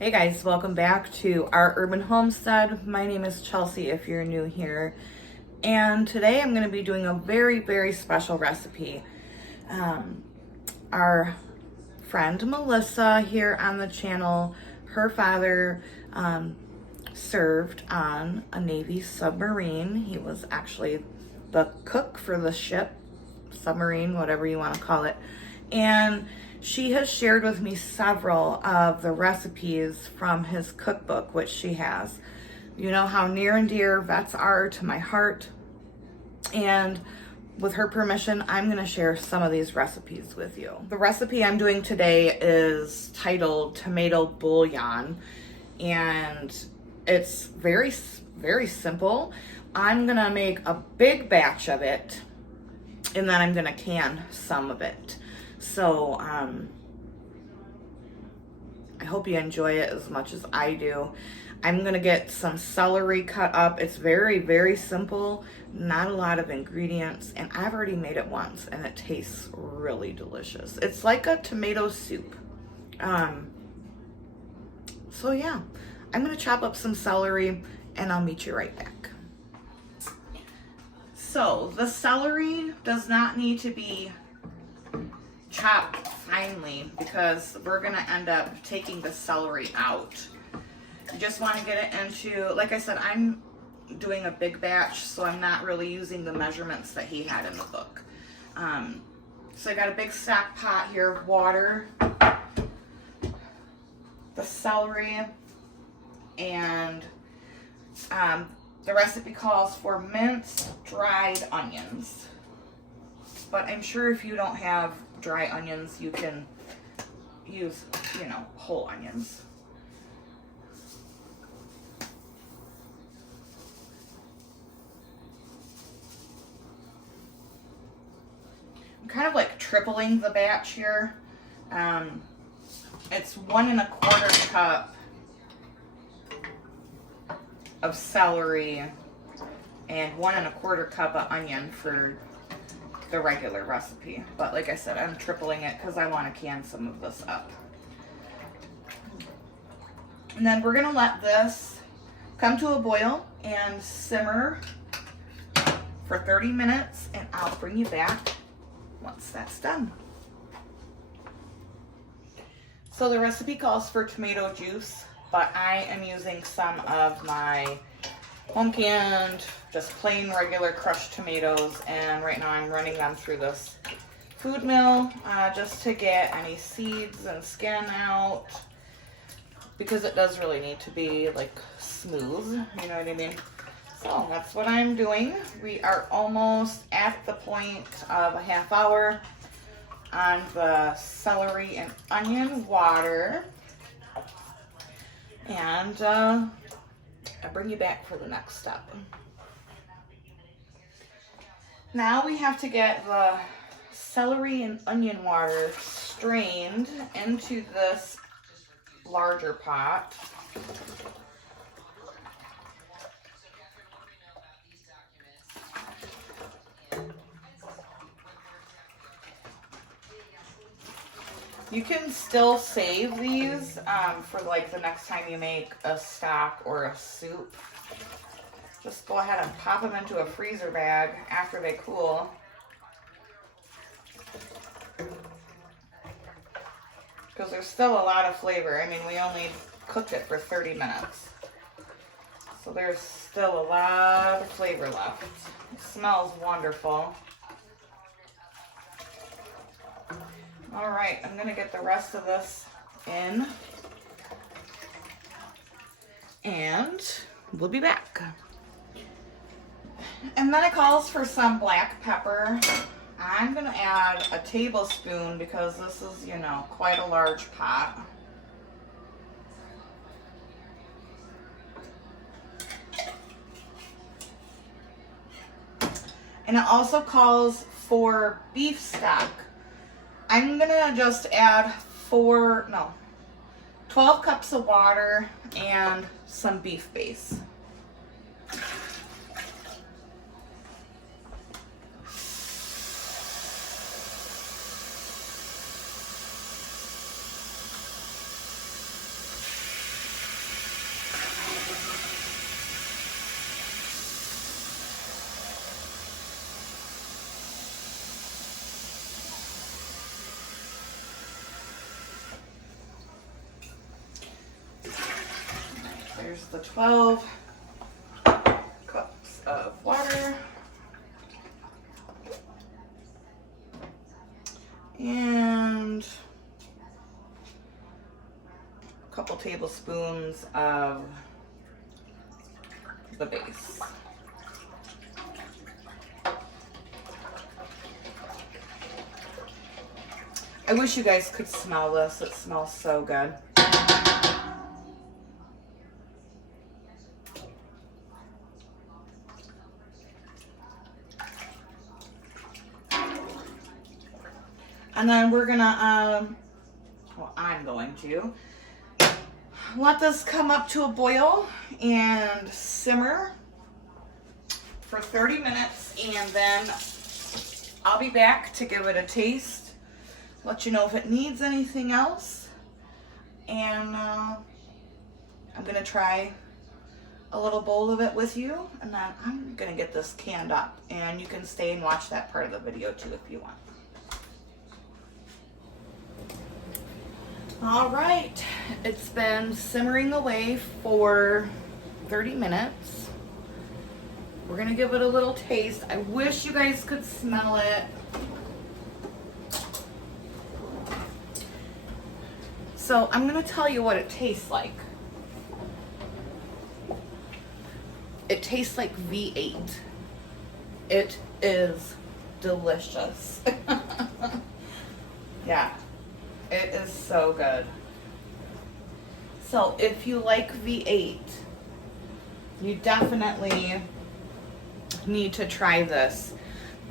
Hey guys, welcome back to our urban homestead. My name is Chelsea if you're new here. And today I'm going to be doing a very special recipe. Our friend Melissa here on the channel, her father served on a Navy submarine. He was actually the cook for the ship, submarine, whatever you want to call it. And she has shared with me several of the recipes from his cookbook, which she has. You know how near and dear vets are to my heart. And with her permission, I'm going to share some of these recipes with you. The recipe I'm doing today is titled Tomato Bouillon. And it's very simple. I'm going to make a big batch of it. And then I'm going to can some of it. So, I hope you enjoy it as much as I do. I'm gonna get some celery cut up. It's very simple, not a lot of ingredients, and I've already made it once and it tastes really delicious. It's like a tomato soup. So yeah, I'm gonna chop up some celery and I'll meet you right back. So the celery does not need to be chopped finely because we're gonna end up taking the celery out. You just want to get it into, like I said, I'm doing a big batch, so I'm not really using the measurements that he had in the book. So I got a big stock pot here of water, the celery, and the recipe calls for minced dried onions. But I'm sure if you don't have dry onions, you can use, whole onions. I'm kind of like tripling the batch here. It's 1 1/4 cup of celery and 1 1/4 cup of onion for the regular recipe. But like I said, I'm tripling it because I want to can some of this up. And then we're going to let this come to a boil and simmer for 30 minutes, and I'll bring you back once that's done. So the recipe calls for tomato juice, but I am using some of my home canned, just plain regular crushed tomatoes, and right now I'm running them through this food mill just to get any seeds and skin out, because it does really need to be like smooth, you know what I mean? So that's what I'm doing. We are almost at the point of a half hour on the celery and onion water, and I'll bring you back for the next step. Now we have to get the celery and onion water strained into this larger pot. You can still save these for like the next time you make a stock or a soup. Just go ahead and pop them into a freezer bag after they cool. Because there's still a lot of flavor. I mean, we only cooked it for 30 minutes. So there's still a lot of flavor left. It smells wonderful. All right, I'm gonna get the rest of this in, and we'll be back. And then it calls for some black pepper. I'm gonna add a tablespoon because this is, quite a large pot. And it also calls for beef stock. I'm gonna just add 12 cups of water and some beef base. the 12 cups of water. And a couple tablespoons of the base. I wish you guys could smell this. It smells so good. And then we're gonna, well, I'm going to let this come up to a boil and simmer for 30 minutes, and then I'll be back to give it a taste, let you know if it needs anything else, and I'm gonna try a little bowl of it with you, and then I'm gonna get this canned up, and you can stay and watch that part of the video too if you want. All right, it's been simmering away for 30 minutes. We're gonna give it a little taste. I wish you guys could smell it. So I'm gonna tell you what it tastes like. It tastes like V-8. It is delicious. Yeah. It is so good. So if you like V-8, you definitely need to try this.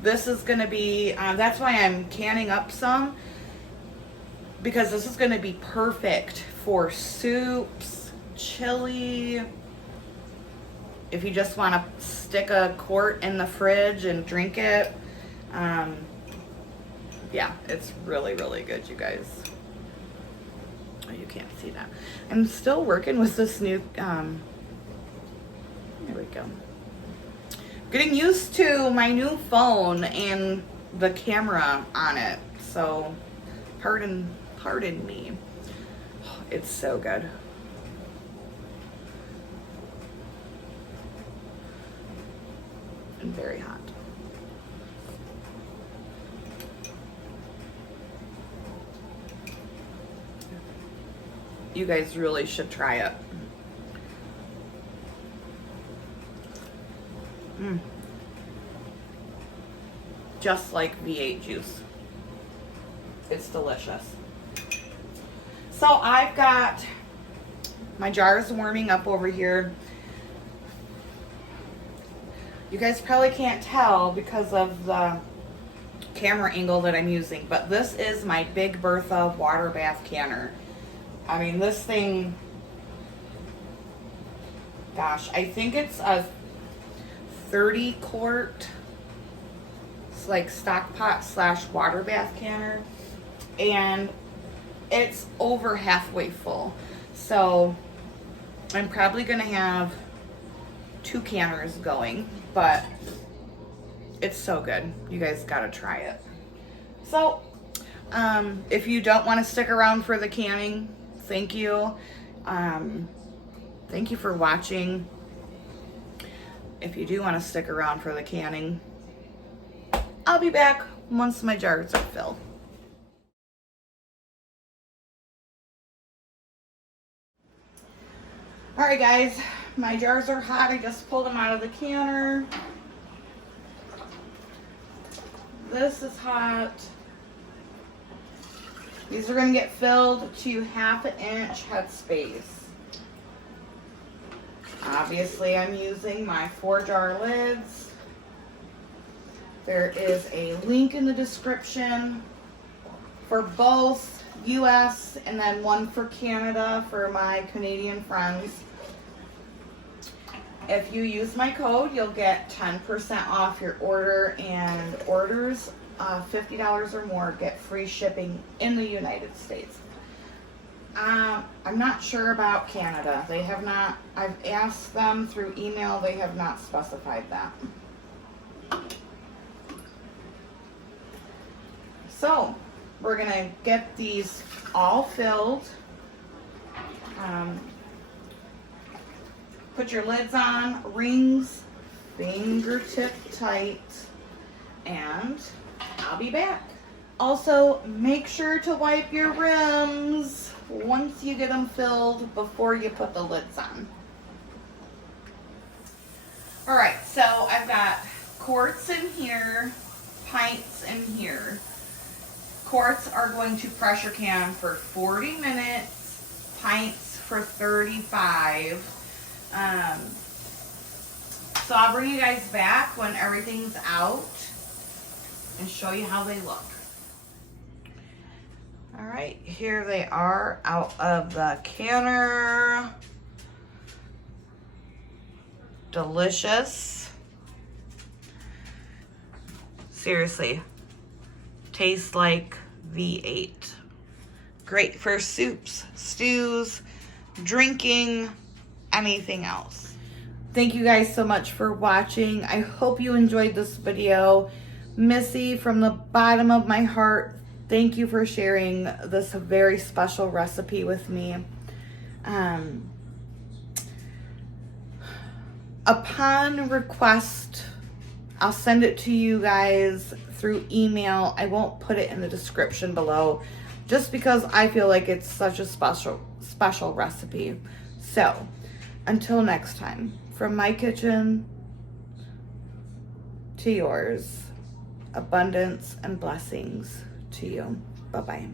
This is going to be, that's why I'm canning up some, because this is going to be perfect for soups, chili. If you just want to stick a quart in the fridge and drink it. Yeah, it's really, really good, you guys. Oh, you can't see that. I'm still working with this new, there we go. Getting used to my new phone and the camera on it. So, pardon me. It's so good. And very hot. You guys really should try it. Just like V-8 juice. It's delicious. So I've got my jars warming up over here. You guys probably can't tell because of the camera angle that I'm using, but this is my Big Bertha water bath canner. I mean, this thing, gosh, I think it's a 30 quart, it's like stock pot / water bath canner, and it's over halfway full. So I'm probably gonna have 2 canners going, but it's so good. You guys gotta try it. So if you don't want to stick around for the canning, thank you. Thank you for watching. If you do want to stick around for the canning, I'll be back once my jars are filled. All right, guys, my jars are hot. I just pulled them out of the canner. This is hot. These are going to get filled to 1/2 inch headspace. Obviously, I'm using my 4-jar lids. There is a link in the description for both US and then one for Canada for my Canadian friends. If you use my code, you'll get 10% off your order, and orders $50 or more get free shipping in the United States. I'm not sure about Canada. They have not, I've asked them through email, they have not specified that. So, we're gonna get these all filled. Put your lids on, rings fingertip tight, and I'll be back. Also, make sure to wipe your rims once you get them filled before you put the lids on. All right, so I've got quarts in here, pints in here. Quarts are going to pressure can for 40 minutes, pints for 35. So I'll bring you guys back when everything's out and show you how they look. All right, here they are out of the canner. Delicious. Seriously, tastes like V-8. Great for soups, stews, drinking, anything else. Thank you guys so much for watching. I hope you enjoyed this video. Missy, from the bottom of my heart, thank you for sharing this very special recipe with me. Upon request, I'll send it to you guys through email. I won't put it in the description below just because I feel like it's such a special recipe. So, until next time, from my kitchen to yours, abundance and blessings to you. Bye-bye.